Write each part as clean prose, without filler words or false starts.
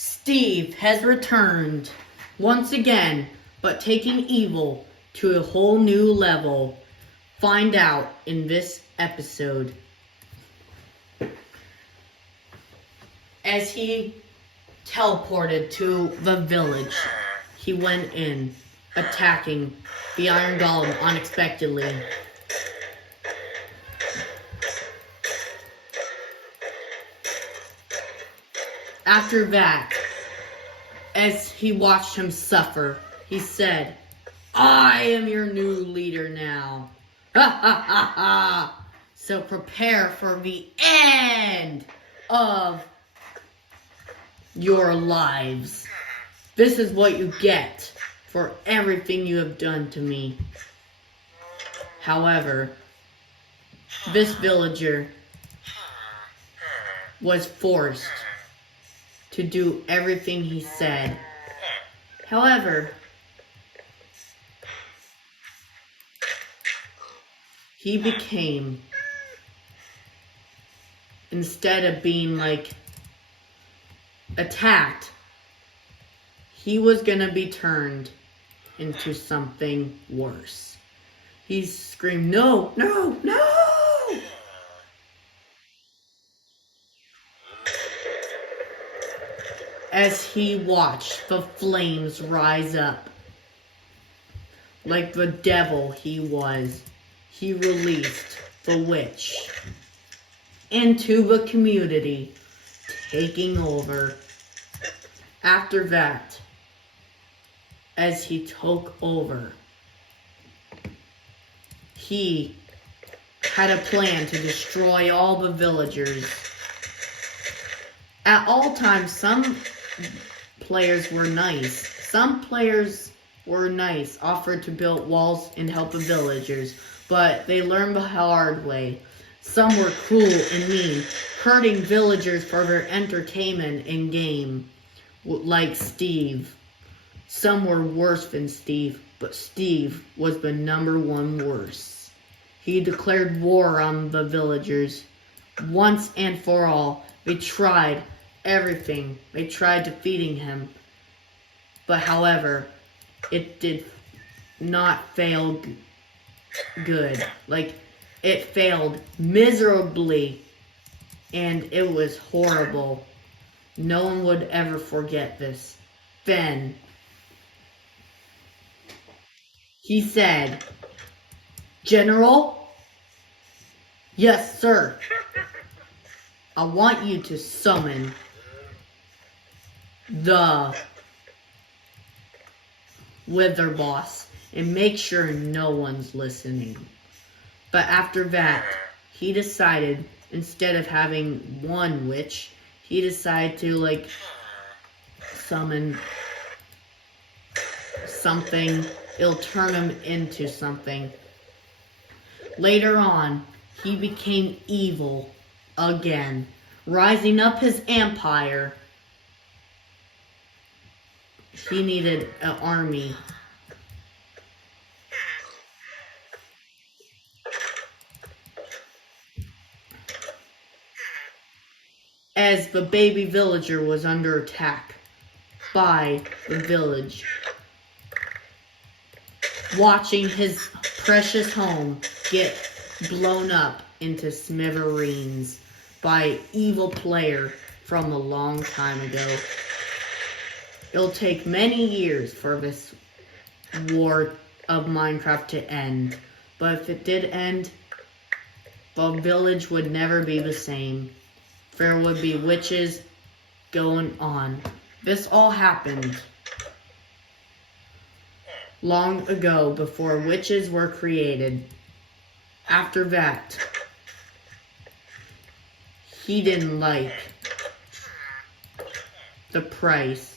Steve has returned once again, but taking evil to a whole new level. Find out in this episode. As he teleported to the village, he went in, attacking the Iron Golem unexpectedly. After that, as he watched him suffer, he said, "I am your new leader now. Ha ha ha ha! So prepare for the end of your lives. This is what you get for everything you have done to me." However, this villager was forced to do everything he said. However, he became, instead of being attacked, he was gonna be turned into something worse. He screamed, "No, no, no!" As he watched the flames rise up. Like the devil he was, he released the witch into the community, taking over. After that, as he took over, he had a plan to destroy all the villagers. At all times, some players were nice. Some players were nice, offered to build walls and help the villagers, but they learned the hard way. Some were cruel and mean, hurting villagers for their entertainment in game, like Steve. Some were worse than Steve, but Steve was the number one worst. He declared war on the villagers. Once and for all, they tried everything. They tried defeating him. But however, it did not fail good. It failed miserably. And it was horrible. No one would ever forget this. Then, he said, "General?" "Yes, sir. I want you to summon the Wither Boss and make sure no one's listening." But after that, he decided, instead of having one witch, he decided to summon something. It'll turn him into something. Later on, he became evil again, rising up his empire. He needed an army. As the baby villager was under attack by the village, watching his precious home get blown up into smithereens by an evil player from a long time ago. It'll take many years for this war of Minecraft to end, but if it did end, the village would never be the same. There would be witches going on. This all happened long ago, before witches were created. After that, he didn't like the price,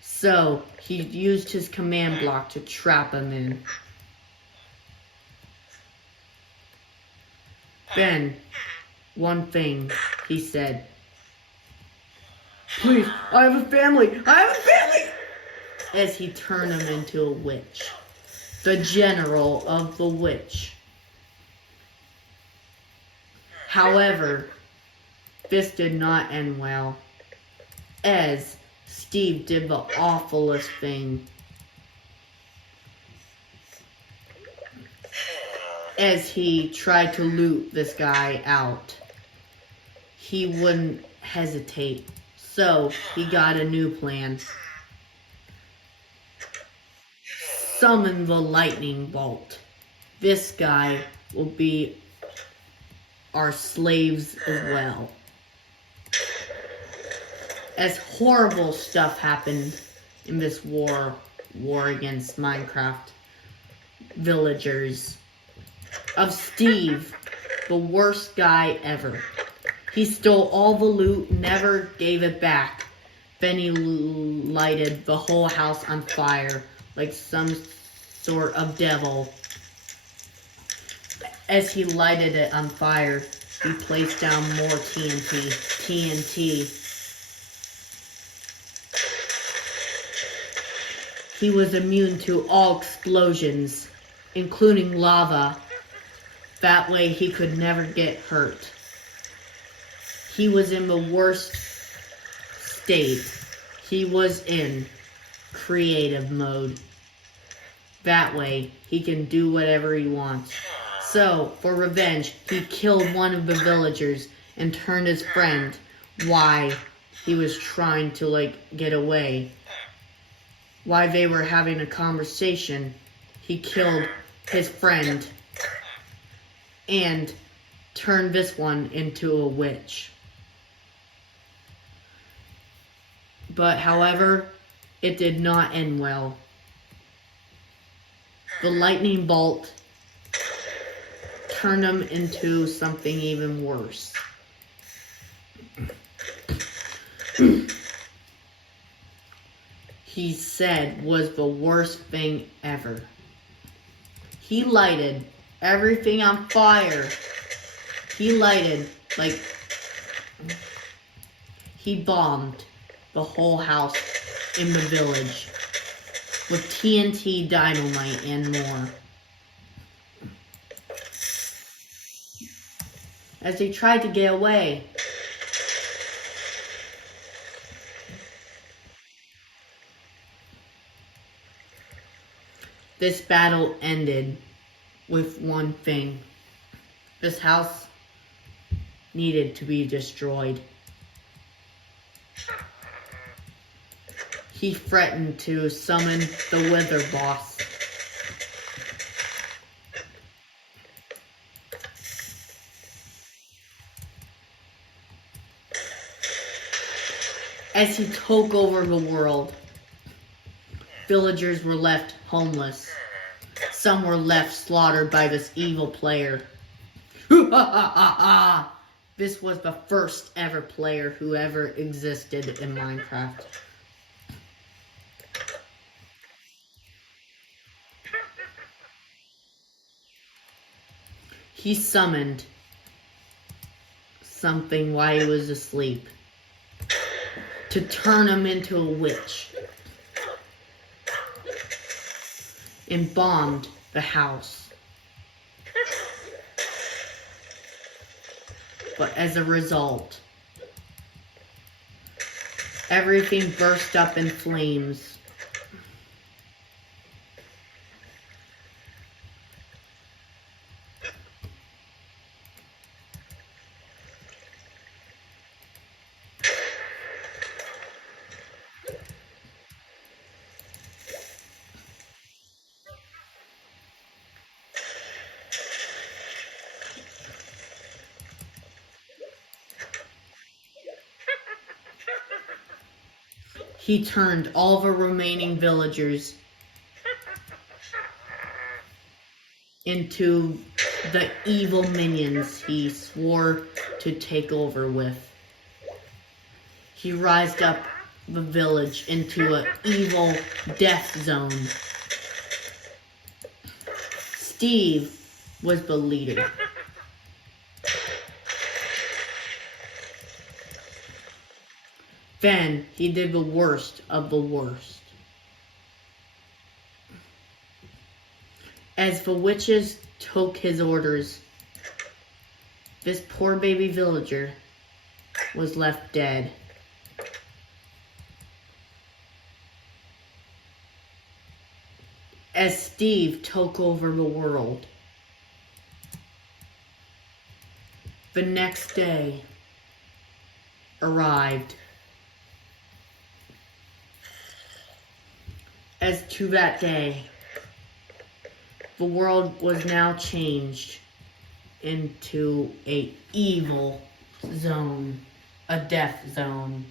so he used his command block to trap him in. Then, one thing, he said, "Please, I have a family! I have a family!" As he turned him into a witch. The general of the witch. However, this did not end well, as Steve did the awfulest thing. As he tried to loot this guy out, he wouldn't hesitate. So he got a new plan. Summon the lightning bolt. This guy will be our slaves as well. As horrible stuff happened in this war against Minecraft villagers, of Steve, the worst guy ever. He stole all the loot, never gave it back. Then he lighted the whole house on fire like some sort of devil. As he lighted it on fire, he placed down more TNT. He was immune to all explosions, including lava. That way he could never get hurt. He was in the worst state. He was in creative mode. That way he can do whatever he wants. So, for revenge, he killed one of the villagers and turned his friend while he was trying to, get away. While they were having a conversation, he killed his friend and turned this one into a witch. But, however, it did not end well. The lightning bolt turned him into something even worse. He said was the worst thing ever. He lighted everything on fire. He bombed the whole house in the village with TNT, dynamite, and more. As he tried to get away, this battle ended with one thing. This house needed to be destroyed. He threatened to summon the Wither Boss. As he took over the world, villagers were left homeless. Some were left slaughtered by this evil player. This was the first ever player who ever existed in Minecraft. He summoned something while he was asleep to turn him into a witch and bombed the house. But as a result, everything burst up in flames. He turned all the remaining villagers into the evil minions he swore to take over with. He raised up the village into an evil death zone. Steve was the leader. Then he did the worst of the worst. As the witches took his orders, this poor baby villager was left dead. as Steve took over the world. The next day arrived. As to that day, the world was now changed into a evil zone, a death zone.